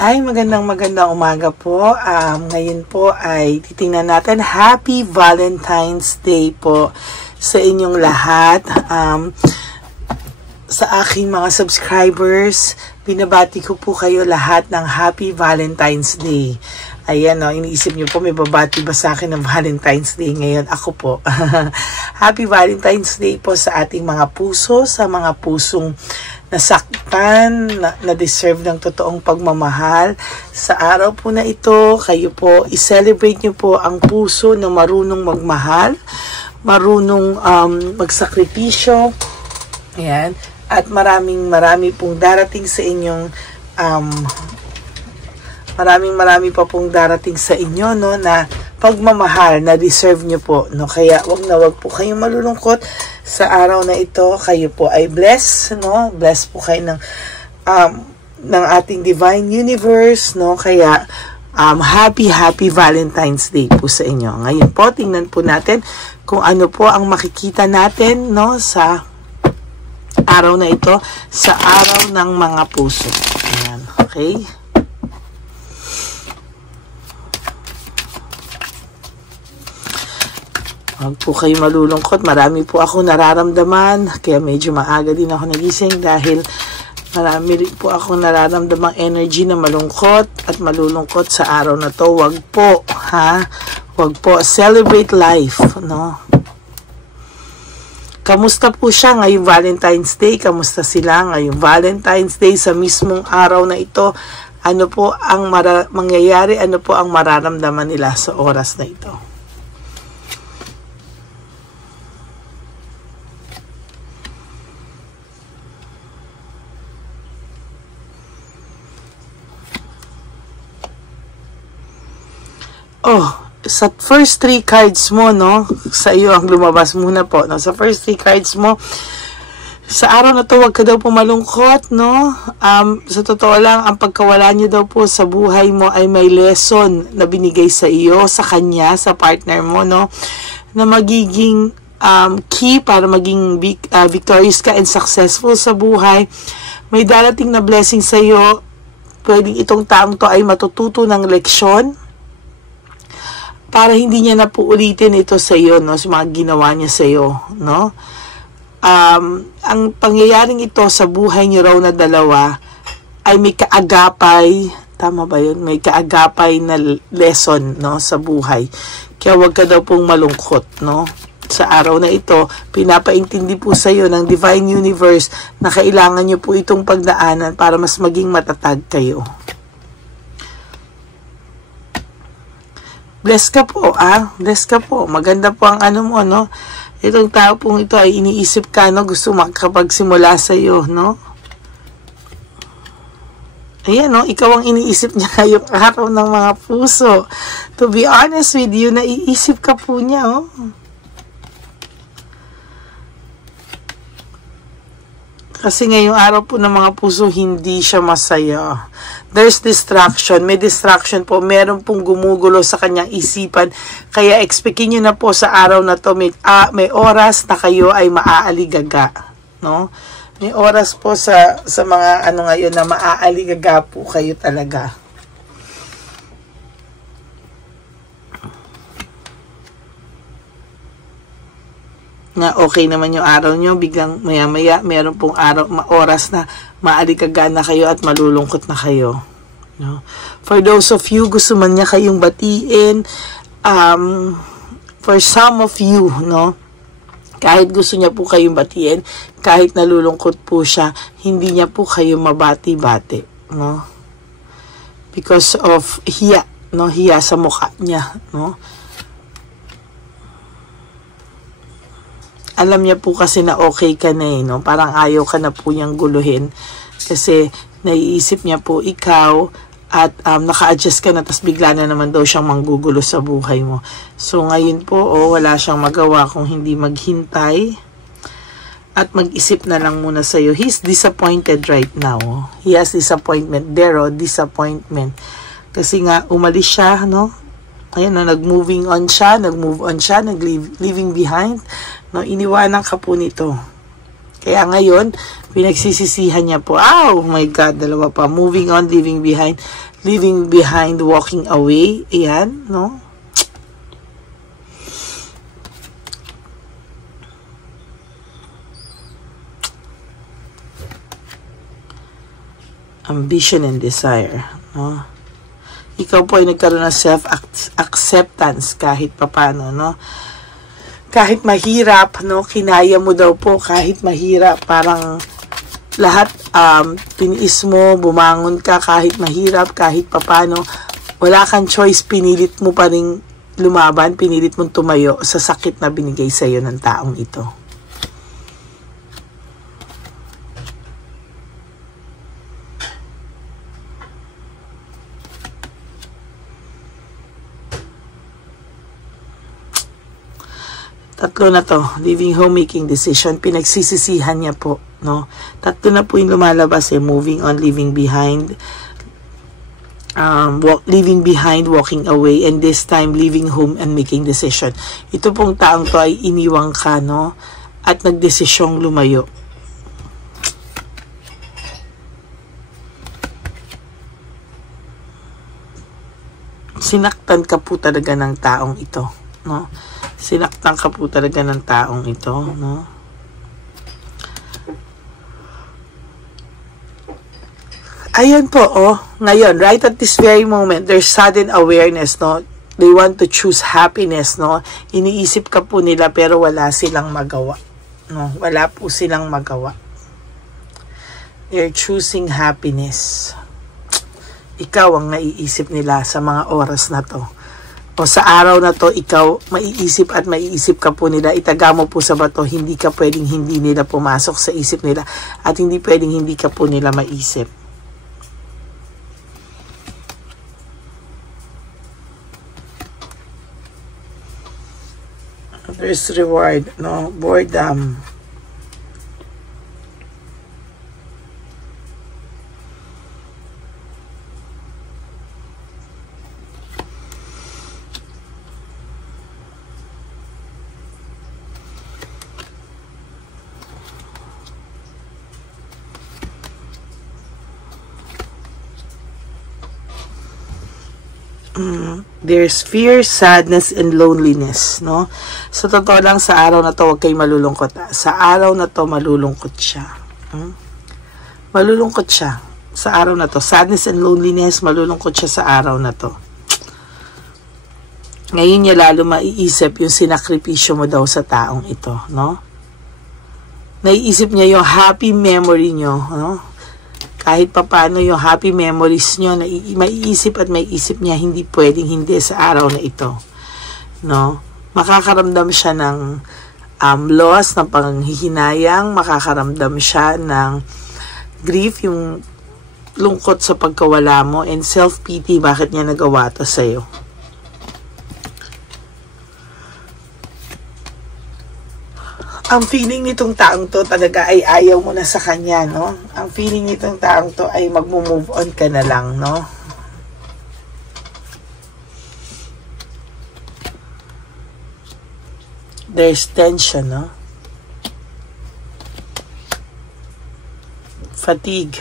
Hi, magandang umaga po. Ngayon po ay titingnan natin. Happy Valentine's Day po sa inyong lahat. Sa aking mga subscribers, binabati ko po kayo lahat ng Happy Valentine's Day. Ayan o, iniisip niyo po may babati ba sa akin ng Valentine's Day ngayon? Ako po. Happy Valentine's Day po sa ating mga puso, sa mga pusong nasaktan, na deserve ng totoong pagmamahal. Sa araw po na ito, kayo po, i-celebrate nyo po ang puso na marunong magmahal, marunong magsakripisyo. Ayan. At marami pong darating sa inyong marami pa pong darating sa inyo, no, na pagmamahal na deserve nyo po, no. Kaya wag po kayong malulungkot sa araw na ito. Kayo po ay blessed, no. Blessed po kayo ng ating divine universe, no. Kaya happy Valentine's Day po sa inyo. Ngayon po, tingnan po natin kung ano po ang makikita natin, no, sa araw na ito, sa araw ng mga puso. Ayan, okay? Huwag po kayo malulungkot. Marami po ako nararamdaman. Kaya medyo maaga din ako nagising dahil marami po ako nararamdamang energy na malungkot at malulungkot sa araw na to. Huwag po, ha? Huwag po. Celebrate life, no? Kamusta po siya ngayong Valentine's Day? Kamusta sila ngayong Valentine's Day sa mismong araw na ito? Ano po ang mangyayari? Ano po ang mararamdaman nila sa oras na ito? Oh, sa first 3 cards mo, no, sa iyo ang lumabas muna po, no, sa first 3 cards mo, sa araw na to, wag ka daw po malungkot, no, sa totoo lang, ang pagkawala niyo daw po sa buhay mo ay may lesson na binigay sa iyo, sa kanya, sa partner mo, no, na magiging key para maging victorious ka and successful sa buhay. May darating na blessing sa iyo. Pwedeng itong taong to ay matututo ng leksyon para hindi niya na po ulitin ito sa iyo, no, sa mga ginawa niya sa iyo, no. Ang pangyayaring ito sa buhay niyo raw na dalawa ay may kaagapay, tama ba yun? May kaagapay na lesson, no, sa buhay. Kaya wag ka daw pong malungkot, no. Sa araw na ito, pinapaintindi po sa iyo ng Divine Universe na kailangan niyo po itong pagdaanan para mas maging matatag kayo. Bless ka po, bless ka po. Maganda po ang ano mo, no. Itong tao pong ito ay iniisip ka, no. Gusto makapagsimula sa iyo, no. Ayan, no. Ikaw ang iniisip niya ngayong araw ng mga puso. To be honest with you, naiisip ka po niya, oh. Kasi ngayong araw po ng mga puso, hindi siya masaya. There's distraction. May distraction po. Meron pong gumugulo sa kanyang isipan. Kaya expectin nyo na po sa araw na to, may oras na kayo ay maaaligaga. No? May oras po sa mga ano ngayon na maaaligaga po kayo talaga. Na okay naman yung araw nyo, biglang maya-maya, meron pong oras na maaligagana kayo at malulungkot na kayo. No? For those of you, gusto man niya kayong batiin, for some of you, no, kahit gusto niya po kayong batiin, kahit nalulungkot po siya, hindi niya po kayo mabati-bati, no? Because of hiya, no, hiya sa mukha niya, no? Alam niya po kasi na okay ka na, no? Parang ayaw ka na po niyang guluhin. Kasi naiisip niya po ikaw at naka-adjust ka na, tapos bigla na naman daw siyang manggugulo sa buhay mo. So ngayon po, wala siyang magawa kung hindi maghintay at mag-isip na lang muna sa'yo. He's disappointed right now. He has disappointment. Disappointment. Kasi nga, umalis siya, no? Ayan, no, nag-moving on siya, nag-leaving behind. No, iniwanan ka po nito. Kaya ngayon, Pinagsisisihan niya po. Oh my God, dalawa pa. Moving on, leaving behind, walking away. Ayan, no? Ambition and desire, no? Ikaw po ay nagkaroon ng self-acceptance kahit papano, no? Kahit mahirap, no? Kinaya mo daw po kahit mahirap. Parang lahat, tiniis mo, bumangon ka kahit mahirap, kahit papano. Wala kang choice, pinilit mo pa rin lumaban, pinilit mong tumayo sa sakit na binigay sa'yo ng taong ito. Tatlo na to, leaving home, making decision, pinagsisisihan niya po, no? Tatlo na po yung lumalabas, moving on, leaving behind, walking away, and this time, leaving home and making decision. Ito pong taong to ay iniwang ka, no? At nagdesisyong lumayo. Sinaktan ka po talaga ng taong ito, no? Sinaktan ka po talaga ng taong ito, no? Ayan po, oh. Ngayon, right at this very moment, there's sudden awareness, no? They want to choose happiness, no? Iniisip ka po nila pero wala silang magawa, no? Wala po silang magawa. They're choosing happiness. Ikaw ang naiisip nila sa mga oras na to. O sa araw na to, ikaw, maiisip at maiisip ka po nila, itaga mo po sa bato, hindi ka pwedeng hindi nila pumasok sa isip nila, at hindi pwedeng hindi ka po nila maisip. There's reward, no? Boredom. There's fear, sadness, and loneliness, no? So, totoo lang, sa araw na to, huwag kayo malulungkot. Sa araw na to, malulungkot siya. Malulungkot siya. Sa araw na to. Sadness and loneliness, malulungkot siya sa araw na to. Ngayon niya lalo maiisip yung sinakripisyo mo daw sa taong ito, no? Naiisip niya yung happy memory nyo, no? Kahit papano yung happy memories nyo, maiisip at maiisip niya, hindi pwedeng hindi sa araw na ito. No? Makakaramdam siya ng loss, ng panghihinayang, makakaramdam siya ng grief, yung lungkot sa pagkawala mo, and self-pity, bakit niya nagawa to sa'yo. Ang feeling nitong taong to talaga ay ayaw mo na sa kanya, no? Ang feeling nitong taong to ay mag-move on ka na lang, no? There's tension, no? Fatigue.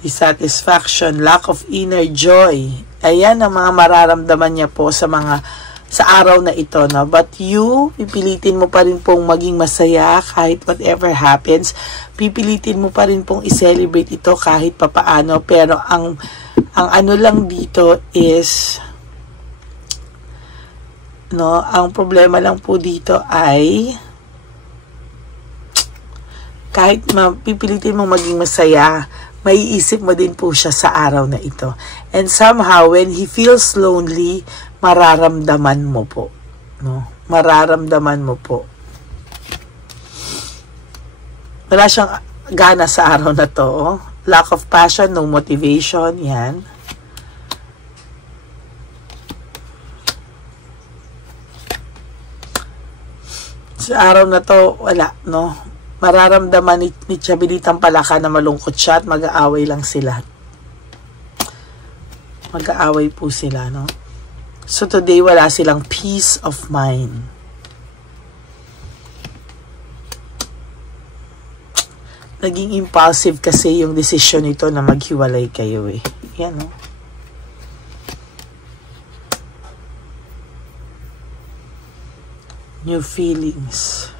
Dissatisfaction, lack of inner joy. Ayan ang mga mararamdaman niya po sa araw na ito, no? But you, pipilitin mo pa rin pong maging masaya kahit whatever happens. Pipilitin mo pa rin pong i-celebrate ito kahit papaano. Pero ang ano lang dito is, no, ang problema lang po dito ay kahit pipilitin mo maging masaya, maiisip mo din po siya sa araw na ito. And somehow, when he feels lonely, mararamdaman mo po. No? Mararamdaman mo po. Wala siyang gana sa araw na to. Oh. Lack of passion, no motivation. Yan. Sa araw na to, wala, no? Mararamdaman ni Chabilitang Palaka na malungkot siya at mag-aaway lang sila. Mag-aaway po sila, no? So today, wala silang peace of mind. naging impulsive kasi yung desisyon nito na maghiwalay kayo eh. Yan, no? New feelings.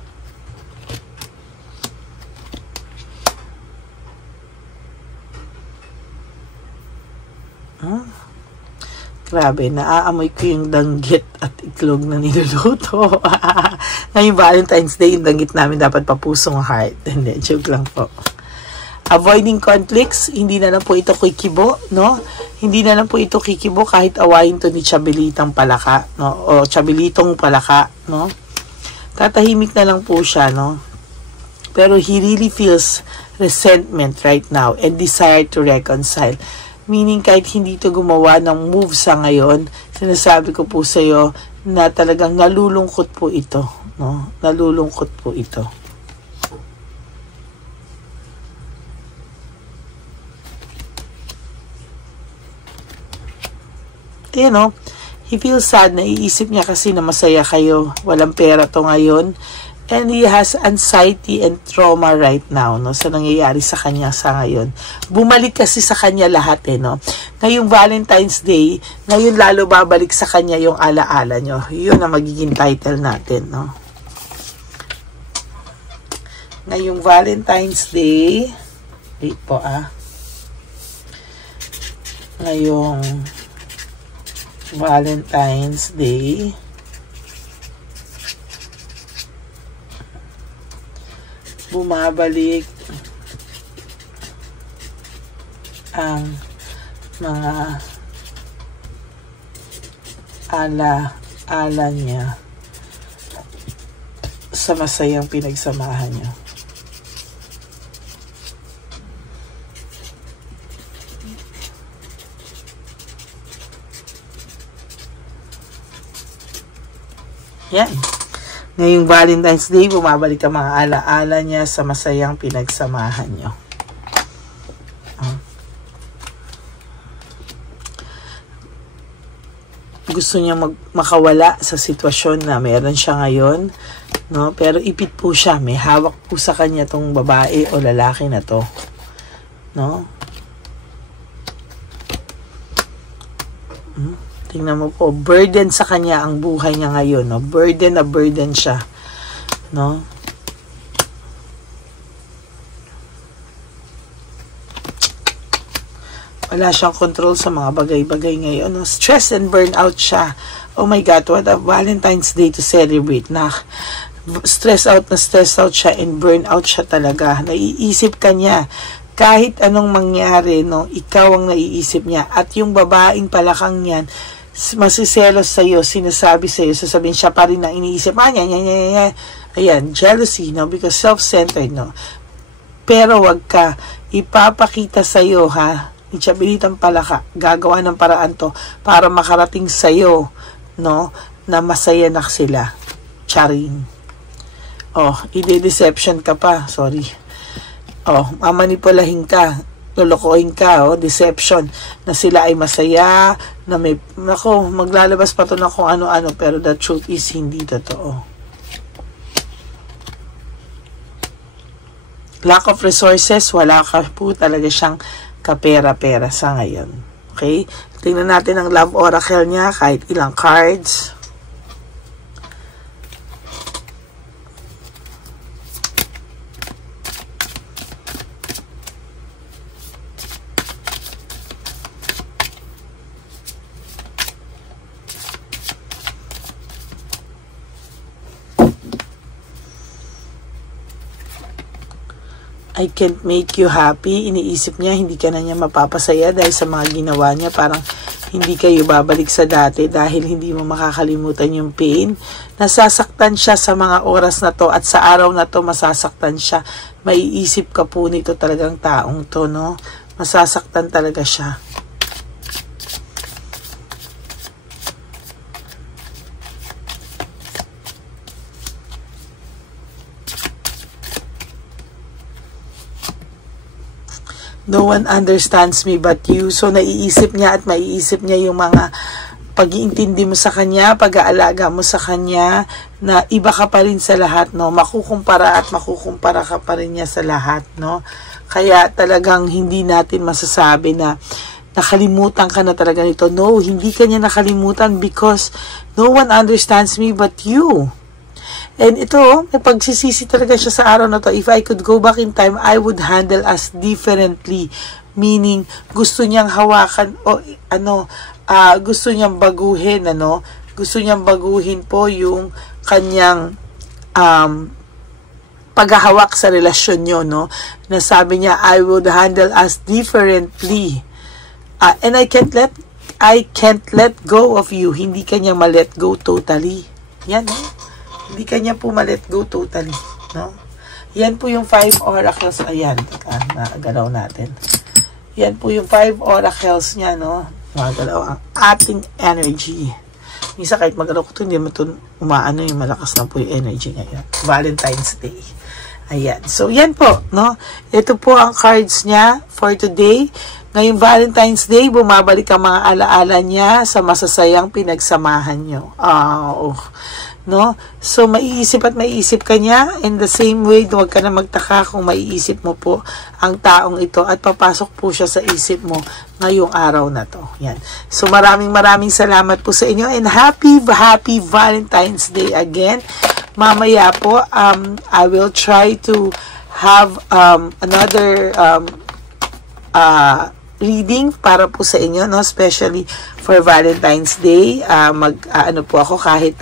Grabe, naaamoy ko yung danggit at itlog na niluluto. Ngayong Valentine's Day, yung danggit namin dapat papusong heart. Hindi, joke lang po. Avoiding conflicts, hindi na lang po ito kikibo, no? Hindi na lang po ito kikibo kahit awayin to ni Chabilitang Palaka, no? O Chabilitong Palaka, no? Tatahimik na lang po siya, no? Pero he really feels resentment right now and desire to reconcile. Meaning kahit hindi ito gumawa ng move sa ngayon, sinasabi ko po sa iyo na talagang nalulungkot po ito, no? Nalulungkot po ito. You know, he feels sad, naiisip niya kasi na masaya kayo, walang pera to ngayon, and he has anxiety and trauma right now, no, sa nangyayari sa kanya sa ngayon. Bumalik kasi sa kanya lahat eh, no. Ngayong Valentine's Day, ngayon lalo babalik sa kanya yung alaala nyo. Yun ang magiging title natin, no. Ngayong Valentine's Day, wait po ngayong Valentine's Day, bumabalik ang mga ala niya sa masayang pinagsamahan niyo. Yan. Ngayong Valentine's Day, bumabalik ang mga ala-ala niya sa masayang pinagsamahan niyo. Gusto niya makawala sa sitwasyon na meron siya ngayon, no? Pero ipit po siya. May hawak po sa kanya tong babae o lalaki na to, no? Tingnan mo po, burden sa kanya ang buhay niya ngayon, no? Burden na burden siya, no? Wala siyang control sa mga bagay-bagay ngayon, no? Stress and burnout siya. Oh my God, what a Valentine's Day to celebrate. Na stress out siya and burnout siya talaga. Naiisip ka niya. Kahit anong mangyari, no? Ikaw ang naiisip niya. At yung babaeng palakang niyan, masiselos sa'yo, sinasabi sa'yo, sasabihin siya pa rin na iniisip, ayan, jealousy, no? Because self-centered, no? Pero wag ka, ipapakita sa'yo, ha? Ni Chabilitang Palaka, gagawa ng paraan to para makarating sa'yo, no? Na masaya na sila. Charing. Oh, ide-deception ka pa, sorry. Oh, mamanipulahin ka, lolokohin ka, oh, deception, na sila ay masaya, na may, nako, maglalabas pa to na kung ano-ano, pero the truth is, hindi totoo. Lack of resources, wala ka po talaga siyang kapera-pera sa ngayon. Okay? Tingnan natin ang love oracle niya, kahit ilang cards. I can't make you happy. Iniisip niya, hindi ka na niya mapapasaya dahil sa mga ginawa niya. Parang hindi kayo babalik sa dati dahil hindi mo makakalimutan yung pain. Nasasaktan siya sa mga oras na to at sa araw na to masasaktan siya. Maiisip ka po nito talagang taong to, no? Masasaktan talaga siya. No one understands me but you. So, naiisip niya at maiisip niya yung mga pag-iintindi mo sa kanya, pag-aalaga mo sa kanya, na iba ka pa rin sa lahat, no? Makukumpara ka pa rin niya sa lahat, no? Kaya talagang hindi natin masasabi na nakalimutan ka na talaga nito. No, hindi ka niya nakalimutan because no one understands me but you. And ito, may pagsisisi talaga siya sa araw na to. If I could go back in time, I would handle us differently. Meaning, gusto niyang hawakan o gusto niyang baguhin, gusto niyang baguhin po yung kanyang paghahawak sa relasyon niyo, no? Na sabi niya, I would handle us differently. And I can't let go of you. Hindi kanya ma-let go totally. Yan, no? Hindi kanya po ma-let go totally, no? Yan po yung 5 oracles. Ayan, nagalaw natin. Yan po yung 5 oracles niya, no? Magalaw ang ating energy. Minsan kahit magalaw ko ito, hindi mo ito umaano yung malakas na po yung energy ngayon. Valentine's Day. Ayan. So, yan po, no? Ito po ang cards niya for today. Ngayong Valentine's Day, bumabalik ang mga alaala niya sa masasayang pinagsamahan niyo. No? So, maiisip ka niya. In the same way, huwag ka na magtaka kung maiisip mo po ang taong ito at papasok po siya sa isip mo ngayong araw na to. Yan. So, maraming salamat po sa inyo and happy Valentine's Day again. Mamaya po, I will try to have another reading para po sa inyo, no? Especially for Valentine's Day. Ano po ako kahit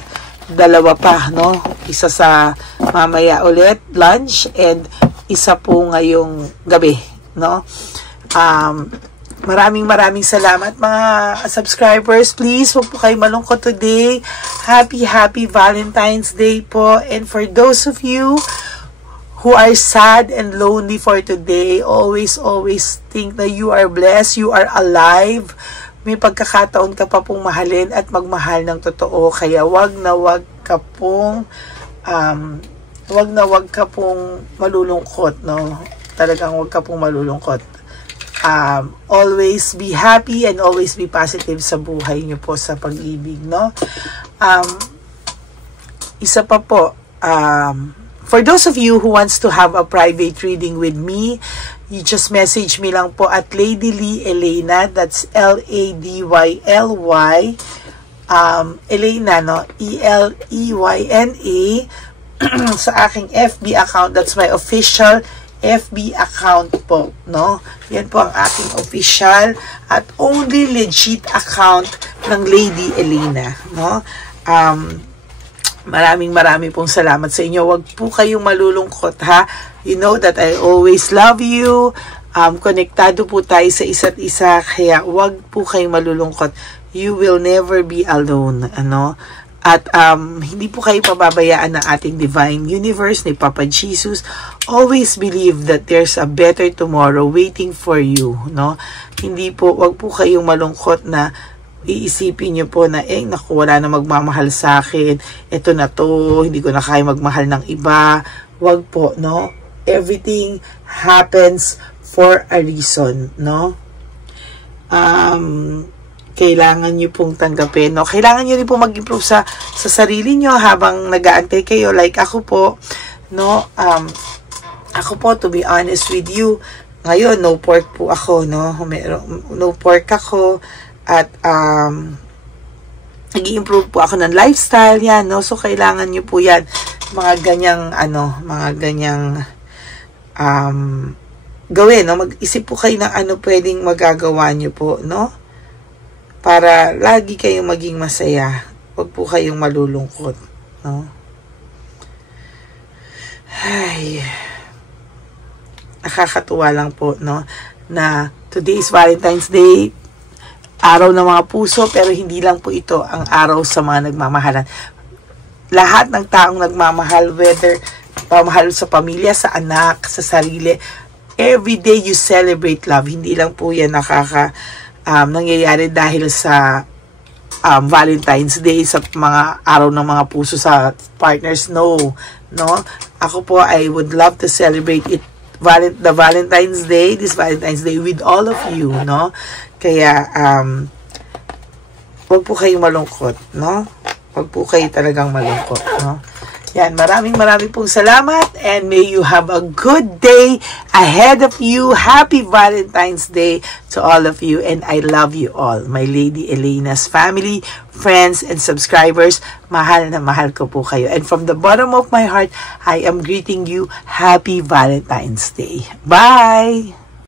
dalawa pa, no? Isa sa mamaya ulit, lunch, and isa po ngayong gabi, no? Maraming salamat mga subscribers. Please, huwag po kayo malungkot today. Happy Valentine's Day po. And for those of you who are sad and lonely for today, always think that you are blessed, you are alive. May pagkakataon ka pa pong mahalin at magmahal ng totoo. Kaya wag ka pong malulungkot, no? Talagang wag ka pong malulungkot. Always be happy and always be positive sa buhay niyo po sa pag-ibig, no? Isa pa po, for those of you who wants to have a private reading with me, you just message me lang po at Lady Lee Elena. That's Ladyly. Elena, no? ELEYNA. Sa aking FB account. That's my official FB account po, no? Yan po ang aking official at only legit account ng Lady Elena, no? Maraming pong salamat sa inyo. Huwag po kayong malulungkot, ha? You know that I always love you. Konektado po tayo sa isa't isa, kaya huwag po kayong malulungkot. You will never be alone, ano? At hindi po kayo pababayaan ng ating divine universe ni Papa Jesus. Always believe that there's a better tomorrow waiting for you, no? Hindi po, huwag po kayong malungkot na iisipin nyo po na, naku, wala na magmamahal sa akin, eto na to, hindi ko na kaya magmahal ng iba. Wag po, no? Everything happens for a reason, no? Kailangan nyo pong tanggapin, no? Kailangan nyo rin po mag-improve sa sarili nyo habang nag-aantay kayo. Like ako po, no? Ako po, to be honest with you, ngayon, no pork po ako, no? No pork ako. At nag-i-improve po ako ng lifestyle, yan, no? So kailangan niyo po yan, mga ganyang gawin, no? Mag-isip po kayo ng ano pwedeng magagawa niyo po, no? Para lagi kayong maging masaya. Huwag po kayong malulungkot, no? Ay, nakakatuwa lang po, no? Na today is Valentine's Day, araw ng mga puso, pero hindi lang po ito ang araw sa mga nagmamahalan. Lahat ng taong nagmamahal, whether pamahal sa pamilya, sa anak, sa sarili, every day you celebrate love. Hindi lang po yan nangyayari dahil sa Valentine's Day, sa mga araw ng mga puso, sa partners. No. Ako po, I would love to celebrate it, this Valentine's Day with all of you, no? Kaya, Huwag po kayong malungkot, no? Huwag po kayo talagang malungkot, no? Yan, maraming pong salamat and may you have a good day ahead of you. Happy Valentine's Day to all of you and I love you all. My Lady Elena's family, friends, and subscribers, mahal na mahal ko po kayo. And from the bottom of my heart, I am greeting you Happy Valentine's Day. Bye!